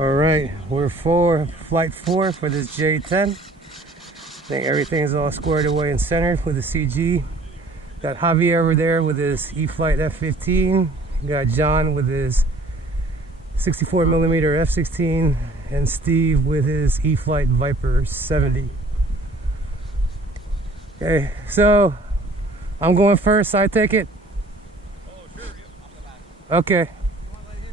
Alright, we're flight 4 for this J-10. I think everything's all squared away and centered with the CG. Got Javier over there with his E-flite F-15. Got John with his 64mm F-16. And Steve with his E-flite Viper 70. Okay, so I'm going first, I take it? Oh, sure, yep. I'll go back. Okay. You want to let him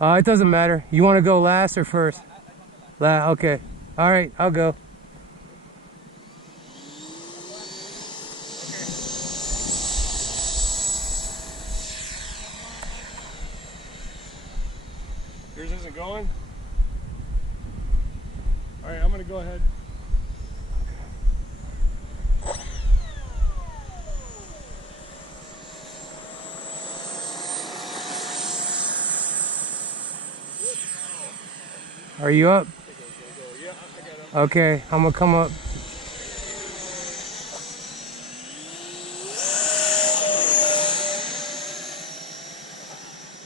first? It doesn't matter. You want to go last or first? Okay. All right, I'll go. Yours isn't going? All right, I'm going to go ahead. Are you up? Yeah, I got him. Okay, I'm gonna come up.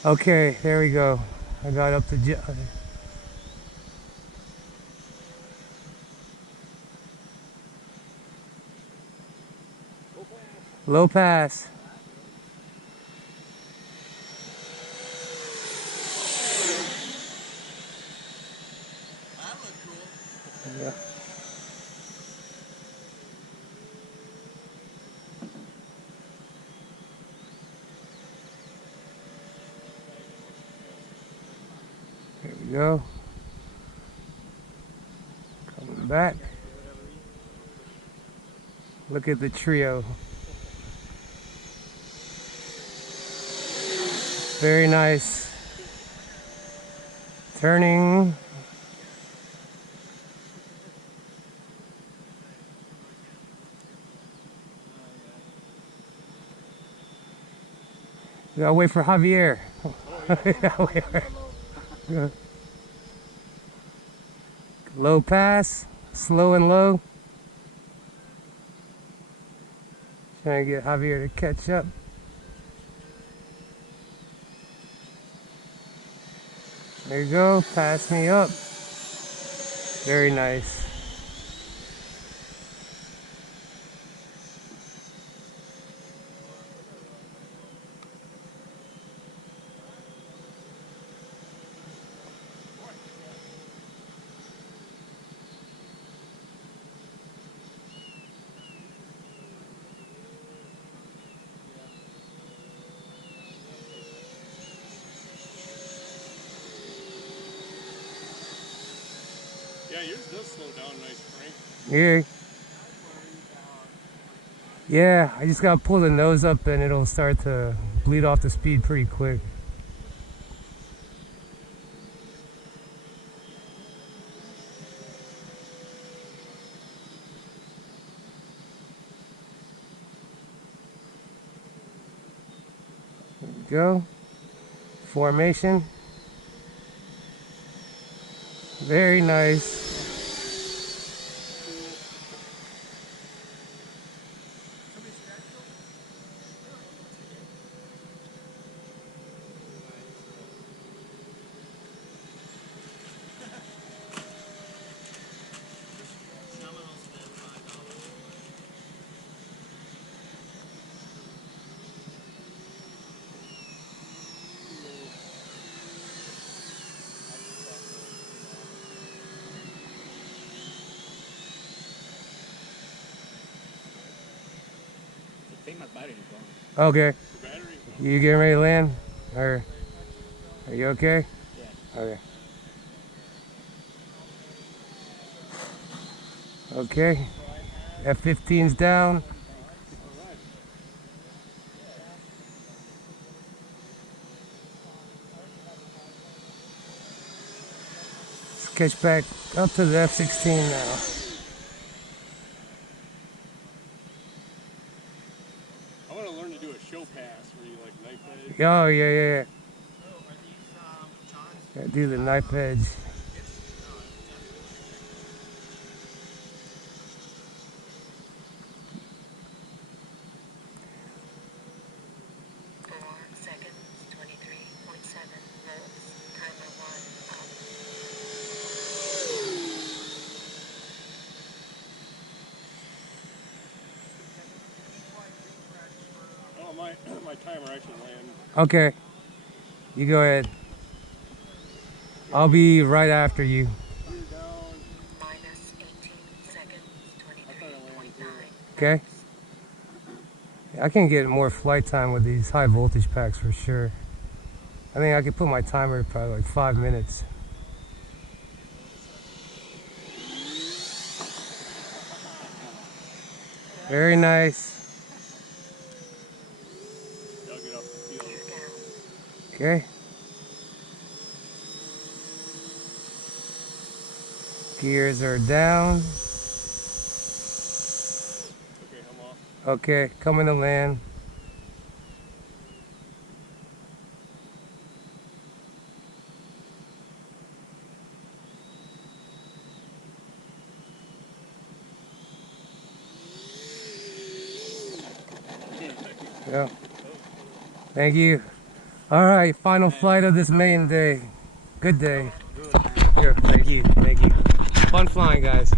Okay, there we go. I got up to low pass. Yeah. There we go. Coming back. Look at the trio. Very nice. Turning. We gotta wait for Javier. Low pass, slow and low. Trying to get Javier to catch up. There you go, pass me up. Very nice. Yeah, yours does slow down nice, Frank. Yeah. Yeah, I just gotta pull the nose up and it'll start to bleed off the speed pretty quick. There we go. Formation. Very nice. I think my battery's gone. Okay. You getting ready to land? Or are you okay? Yeah. Okay. Okay. F-15's down. Let's catch back up to the F-16 now. Oh, yeah. Gotta do the knife edge. timer, I should land. Okay. You go ahead. I'll be right after you. You're down. Minus 18 seconds, I thought I landed here. Okay. I can get more flight time with these high voltage packs for sure. I think I could put my timer probably like 5 minutes. Very nice. I'll get off the field. Okay. Gears are down. Okay, I'm off. Okay, coming to land. Yeah. Thank you. All right, final flight of this main day. Good day. Here, thank you. Thank you. Fun flying, guys.